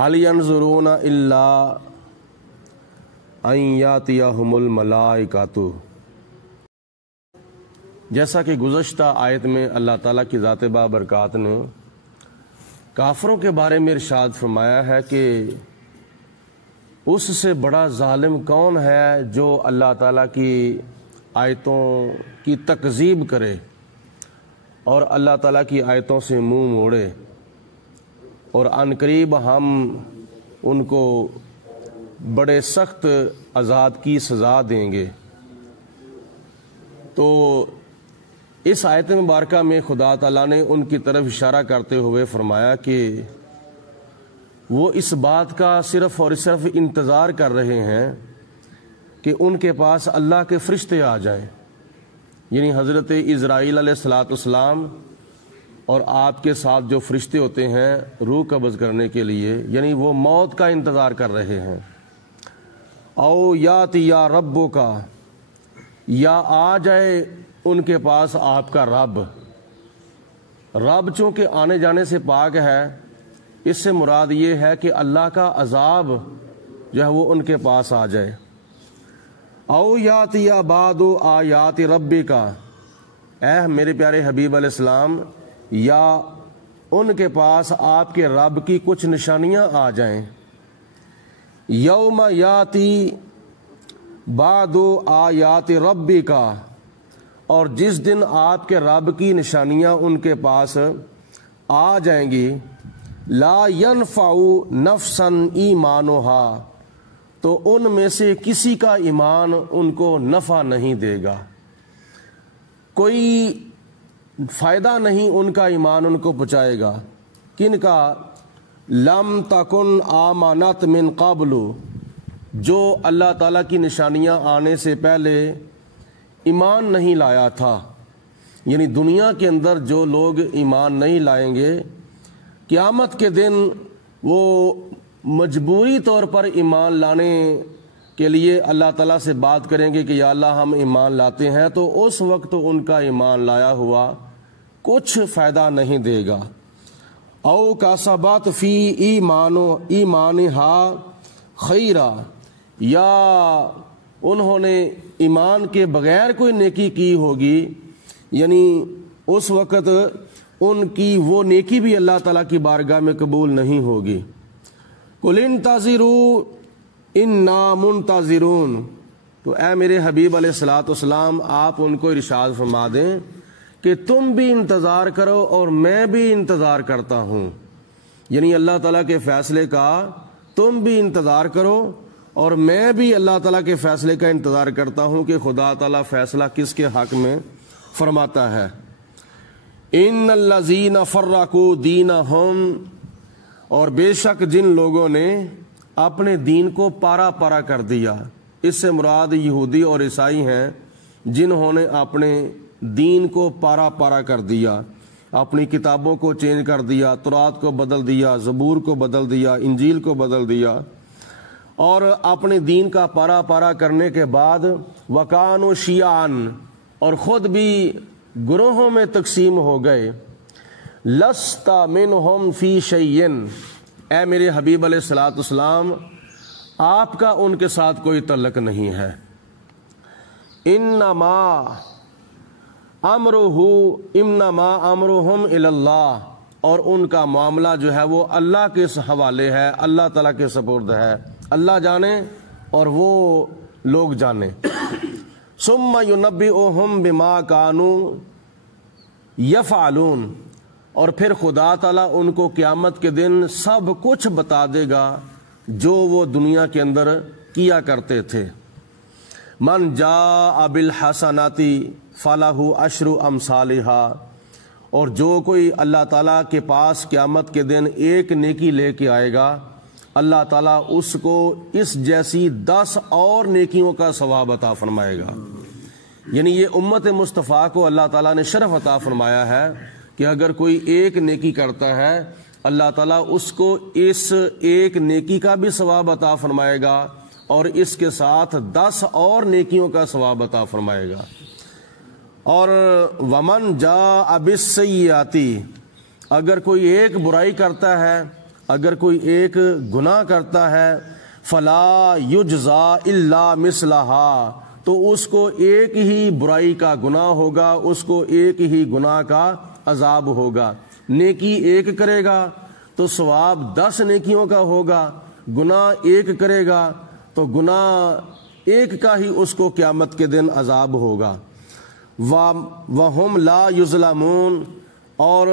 هل ينظرون الا ان یاتیہم الملائکۃ۔ جیسا کہ گزشتہ آیت میں اللہ تعالیٰ کی ذات بابرکات نے کافروں کے بارے میں ارشاد فرمایا ہے کہ اس سے بڑا ظالم کون ہے جو اللہ تعالیٰ کی آیتوں کی تکذیب کرے اور اللہ تعالیٰ کی آیتوں سے منہ موڑے، اور عن قریب ہم ان کو بڑے سخت عذاب کی سزا دیں گے۔ تو اس آیت مبارکہ میں خدا تعالیٰ نے ان کی طرف اشارہ کرتے ہوئے فرمایا کہ وہ اس بات کا صرف اور صرف انتظار کر رہے ہیں کہ ان کے پاس اللہ کے فرشتے آ جائیں، یعنی حضرت اسرائیل علیہ السلام اور آپ کے ساتھ جو فرشتے ہوتے ہیں روح قبض کرنے کے لیے، یعنی وہ موت کا انتظار کر رہے ہیں۔ او یاتی یا ربو کا، یا آ جائے ان کے پاس آپ کا رب چونکہ آنے جانے سے پاک ہے، اس سے مراد یہ ہے کہ اللہ کا عذاب جو ہے وہ ان کے پاس آ جائے۔ او یاتی یا بعد آیات ربی کا، اے میرے پیارے حبیب علیہ السلام، یا ان کے پاس آپ کے رب کی کچھ نشانیاں آ جائیں۔ یوم یاتی بعد آیات ربی کا، اور جس دن آپ کے رب کی نشانیاں ان کے پاس آ جائیں گی، لا ينفع نفسا ایمانھا، تو ان میں سے کسی کا ایمان ان کو نفع نہیں دے گا، کوئی فائدہ نہیں ان کا ایمان ان کو پہنچائے گا۔ کن کا؟ لم تکن آمنت من قبل، جو اللہ تعالیٰ کی نشانیاں آنے سے پہلے ایمان نہیں لایا تھا، یعنی دنیا کے اندر جو لوگ ایمان نہیں لائیں گے، قیامت کے دن وہ مجبوری طور پر ایمان لانے کے لیے اللہ تعالیٰ سے بات کریں گے کہ یا اللہ ہم ایمان لاتے ہیں، تو اس وقت ان کا ایمان لایا ہوا کچھ فائدہ نہیں دے گا۔ او کسبت فی ایمانھا خیرا، یا انہوں نے ایمان کے بغیر کوئی نیکی کی ہوگی، یعنی اس وقت ان کی وہ نیکی بھی اللہ تعالیٰ کی بارگاہ میں قبول نہیں ہوگی۔ قل انتظروا انا منتظرون، تو اے میرے حبیب علیہ السلام آپ ان کو ارشاد فرما دیں کہ تم بھی انتظار کرو اور میں بھی انتظار کرتا ہوں، یعنی اللہ تعالیٰ کے فیصلے کا تم بھی انتظار کرو اور میں بھی اللہ تعالیٰ کے فیصلے کا انتظار کرتا ہوں کہ خدا تعالیٰ فیصلہ کس کے حق میں فرماتا ہے۔ ان الذین فرقوا دینہم، اور بے شک جن لوگوں نے اپنے دین کو پارا پارا کر دیا، اس سے مراد یہودی اور عیسائی ہیں جنہوں نے اپنے دین کو پارا پارا کر دیا، اپنی کتابوں کو چینج کر دیا، تورات کو بدل دیا، زبور کو بدل دیا، انجیل کو بدل دیا، اور اپنے دین کا پارا پارا کرنے کے بعد وکانوا شیعاً، اور خود بھی گروہوں میں تقسیم ہو گئے۔ لست منہم فی شیء، اے میرے حبیب علیہ السلام آپ کا ان کے ساتھ کوئی تعلق نہیں ہے۔ انما امرہم الی اللہ، اور ان کا معاملہ جو ہے وہ اللہ کے حوالے ہے، اللہ تعالیٰ کے سپرد ہے، اللہ جانے اور وہ لوگ جانے۔ ثم ینبئہم بما کانوا یفعلون، اور پھر خدا تعالیٰ ان کو قیامت کے دن سب کچھ بتا دے گا جو وہ دنیا کے اندر کیا کرتے تھے۔ من جاء بالحسنات فلہ عشر امثالھا، اور جو کوئی اللہ تعالیٰ کے پاس قیامت کے دن ایک نیکی لے کے آئے گا، اللہ تعالیٰ اس کو اس جیسی 10 اور نیکیوں کا ثواب عطا فرمائے گا۔ یعنی یہ امت مصطفیٰ کو اللہ تعالیٰ نے شرف عطا فرمایا ہے کہ اگر کوئی ایک نیکی کرتا ہے، اللہ تعالیٰ اس کو اس ایک نیکی کا بھی ثواب عطا فرمائے گا اور اس کے ساتھ 10 اور نیکیوں کا ثواب عطا فرمائے گا۔ اور ومن جاء بالسیئات، اگر کوئی ایک برائی کرتا ہے اگر کوئی ایک گناہ کرتا ہے فلا یجزا الا مثلہا، تو اس کو ایک ہی برائی کا گناہ ہوگا، اس کو ایک ہی گناہ کا عذاب ہوگا۔ نیکی ایک کرے گا تو ثواب 10 نیکیوں کا ہوگا، گناہ ایک کرے گا تو گناہ ایک کا ہی اس کو قیامت کے دن عذاب ہوگا۔ وَهُمْ لَا يُظْلَمُونَ، اور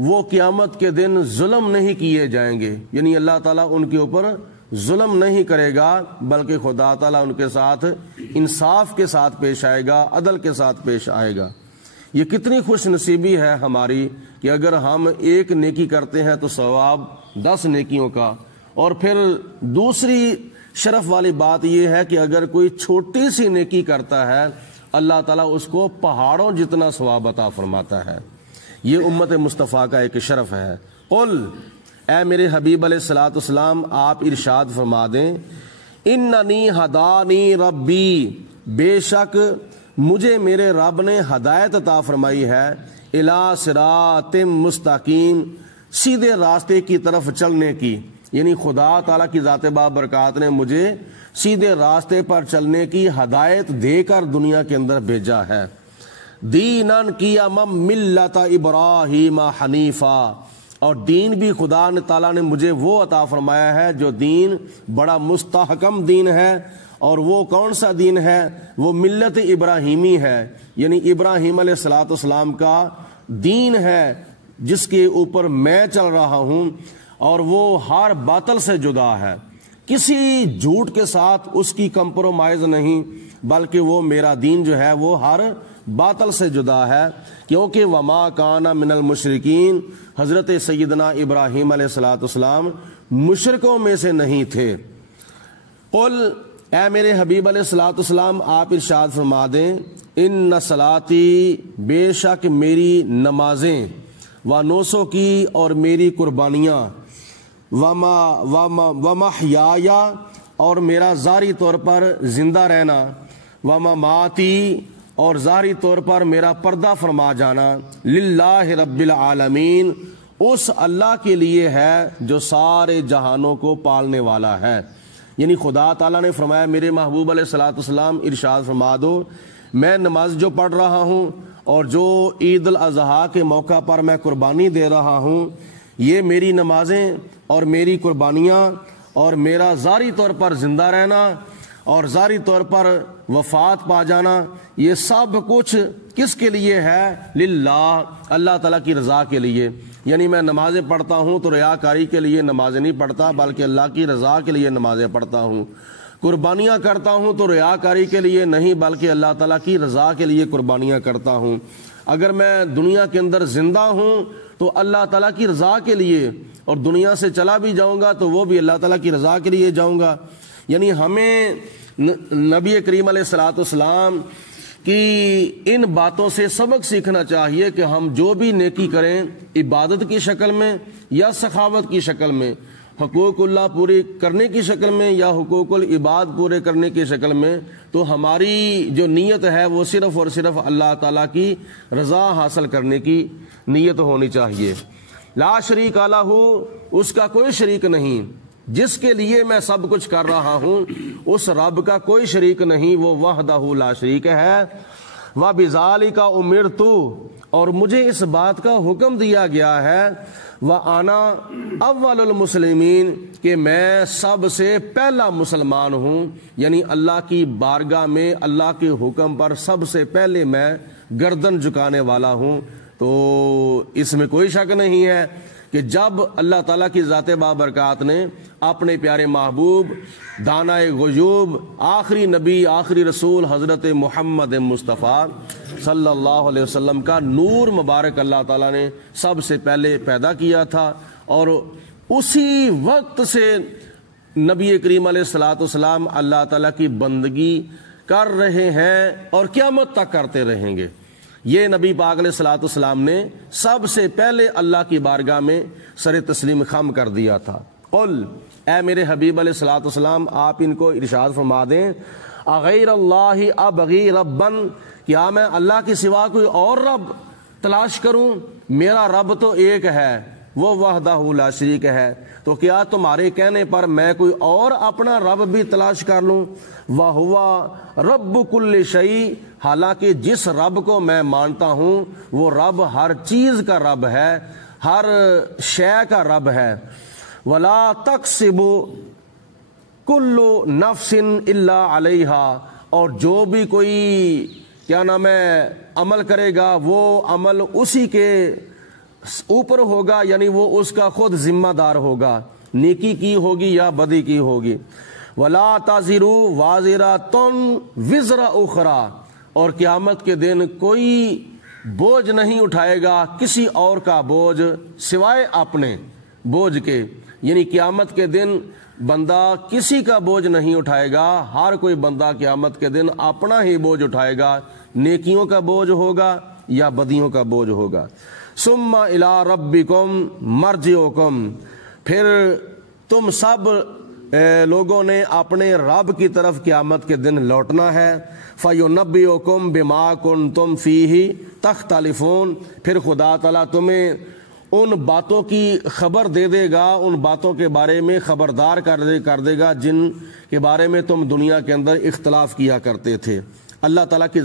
وہ قیامت کے دن ظلم نہیں کیے جائیں گے، یعنی اللہ تعالیٰ ان کے اوپر ظلم نہیں کرے گا، بلکہ خدا تعالیٰ ان کے ساتھ انصاف کے ساتھ پیش آئے گا، عدل کے ساتھ پیش آئے گا۔ یہ کتنی خوش نصیبی ہے ہماری کہ اگر ہم ایک نیکی کرتے ہیں تو ثواب 10 نیکیوں کا۔ اور پھر دوسری شرف والی بات یہ ہے کہ اگر کوئی چھوٹی سی نیکی کرتا ہے اللہ تعالیٰ اس کو پہاڑوں جتنا ثواب عطا فرماتا ہے۔ یہ امت مصطفیٰ کا ایک شرف ہے۔ قل، اے میرے حبیب علیہ الصلوۃ والسلام آپ ارشاد فرما دیں، اننی ہدانی ربی، بے شک مجھے میرے رب نے ہدایت عطا فرمائی ہے، الی صراط مستقیم، سیدھے راستے کی طرف چلنے کی، یعنی خدا تعالیٰ کی ذات بابرکات نے مجھے سیدھے راستے پر چلنے کی ہدایت دے کر دنیا کے اندر بھیجا ہے۔ دیناً قیما ملت ابراہیم حنیفا، اور دین بھی خدا تعالیٰ نے مجھے وہ عطا فرمایا ہے جو دین بڑا مستحکم دین ہے۔ اور وہ کون سا دین ہے؟ وہ ملت ابراہیمی ہے، یعنی ابراہیم علیہ الصلوۃ والسلام کا دین ہے جس کے اوپر میں چل رہا ہوں، اور وہ ہر باطل سے جدا ہے، کسی جھوٹ کے ساتھ اس کی کمپرومائز نہیں، بلکہ وہ میرا دین جو ہے وہ ہر باطل سے جدا ہے، کیونکہ وما کان من المشرکین، حضرت سیدنا ابراہیم علیہ الصلوۃ والسلام مشرکوں میں سے نہیں تھے۔ قل، اے میرے حبیب علیہ الصلوۃ والسلام آپ ارشاد فرما دیں، ان صلاتی، بے شک میری نمازیں، و نسکی، اور میری قربانیاں، ومحیایا، اور میرا ظاہری طور پر زندہ رہنا، ومماتی، اور ظاہری طور پر میرا پردہ فرما جانا، للہ رب العالمین، اس اللہ کے لیے ہے جو سارے جہانوں کو پالنے والا ہے۔ یعنی خدا تعالیٰ نے فرمایا میرے محبوب علیہ الصلوۃ والسلام ارشاد فرما دو، میں نماز جو پڑھ رہا ہوں اور جو عید الاضحیٰ کے موقع پر میں قربانی دے رہا ہوں، یہ میری نمازیں اور میری قربانیاں اور میرا ظاہری طور پر زندہ رہنا اور ظاہری طور پر وفات پا جانا، یہ سب کچھ کس کے لیے ہے؟ للہ، اللہ تعالیٰ کی رضا کے لیے۔ یعنی میں نمازیں پڑھتا ہوں تو ریاکاری کے لیے نمازیں نہیں پڑھتا، بلکہ اللہ کی رضا کے لیے نمازیں پڑھتا ہوں۔ قربانیاں کرتا ہوں تو ریاکاری کے لیے نہیں، بلکہ اللہ تعالیٰ کی رضا کے لیے قربانیاں کرتا ہوں۔ اگر میں دنیا کے اندر زندہ ہوں تو اللہ تعالیٰ کی رضا کے لیے، اور دنیا سے چلا بھی جاؤں گا تو وہ بھی اللہ تعالیٰ کی رضا کے لیے جاؤں گا۔ یعنی ہمیں نبی کریم علیہ الصلوۃ والسلام کی ان باتوں سے سبق سیکھنا چاہیے کہ ہم جو بھی نیکی کریں، عبادت کی شکل میں یا سخاوت کی شکل میں، حقوق اللہ پوری کرنے کی شکل میں یا حقوق العباد پورے کرنے کی شکل میں، تو ہماری جو نیت ہے وہ صرف اور صرف اللہ تعالیٰ کی رضا حاصل کرنے کی نیت ہونی چاہیے۔ لا شریک لہ، اس کا کوئی شریک نہیں، جس کے لیے میں سب کچھ کر رہا ہوں اس رب کا کوئی شریک نہیں، وہ وحدہ لا شریک ہے۔ وَبِذَالِكَ أُمِرْتُ، اور مجھے اس بات کا حکم دیا گیا ہے، وَأَنَا أَوَّلُ الْمُسْلِمِينَ، کہ میں سب سے پہلا مسلمان ہوں، یعنی اللہ کی بارگاہ میں اللہ کے حکم پر سب سے پہلے میں گردن جھکانے والا ہوں۔ تو اس میں کوئی شک نہیں ہے کہ جب اللہ تعالیٰ کی ذات بابرکات نے اپنے پیارے محبوب دانائے غیوب آخری نبی آخری رسول حضرت محمد مصطفیٰ صلی اللہ علیہ وسلم کا نور مبارک اللہ تعالیٰ نے سب سے پہلے پیدا کیا تھا، اور اسی وقت سے نبی کریم علیہ الصلوۃ والسلام اللہ تعالیٰ کی بندگی کر رہے ہیں اور قیامت تک کرتے رہیں گے۔ یہ نبی پاک علیہ الصلوۃ والسلام نے سب سے پہلے اللہ کی بارگاہ میں سر تسلیم خم کر دیا تھا۔ قل، اے میرے حبیب علیہ الصلوۃ والسلام آپ ان کو ارشاد فرما دیں، اغیر اللہ ابغی ربا، کیا میں اللہ کے سوا کوئی اور رب تلاش کروں؟ میرا رب تو ایک ہے، وہ وحدہ لا شریک ہے، تو کیا تمہارے کہنے پر میں کوئی اور اپنا رب بھی تلاش کر لوں؟ وَهُوَ رَبُّ كُلِّ شَيْءٍ، حالانکہ جس رب کو میں مانتا ہوں وہ رب ہر چیز کا رب ہے، ہر شے کا رب ہے۔ وَلَا تَكْسِبُ كُلُّ نَفْسٍ إِلَّا عَلَيْهَا، اور جو بھی کوئی کیا نام ہے عمل کرے گا وہ عمل اسی کے اوپر ہوگا، یعنی وہ اس کا خود ذمہ دار ہوگا، نیکی کی ہوگی یا بدی کی ہوگی۔ وَلَا تَزِرُ وَازِرَةٌ وِزْرَ أُخْرَىٰ، اور قیامت کے دن کوئی بوجھ نہیں اٹھائے گا کسی اور کا بوجھ سوائے اپنے بوجھ کے، یعنی قیامت کے دن بندہ کسی کا بوجھ نہیں اٹھائے گا، ہر کوئی بندہ قیامت کے دن اپنا ہی بوجھ اٹھائے گا، نیکیوں کا بوجھ ہوگا یا بدیوں کا بوجھ ہوگا۔ ثم الی ربکم مرجعکم، پھر تم سب لوگوں نے اپنے رب کی طرف قیامت کے دن لوٹنا ہے۔ فینبئکم بما کنتم فیہ تختلفون، پھر خدا تعالیٰ تمہیں ان باتوں کی خبر دے دے گا، ان باتوں کے بارے میں خبردار کر دے گا جن کے بارے میں تم دنیا کے اندر اختلاف کیا کرتے تھے۔ اللہ تعالیٰ کی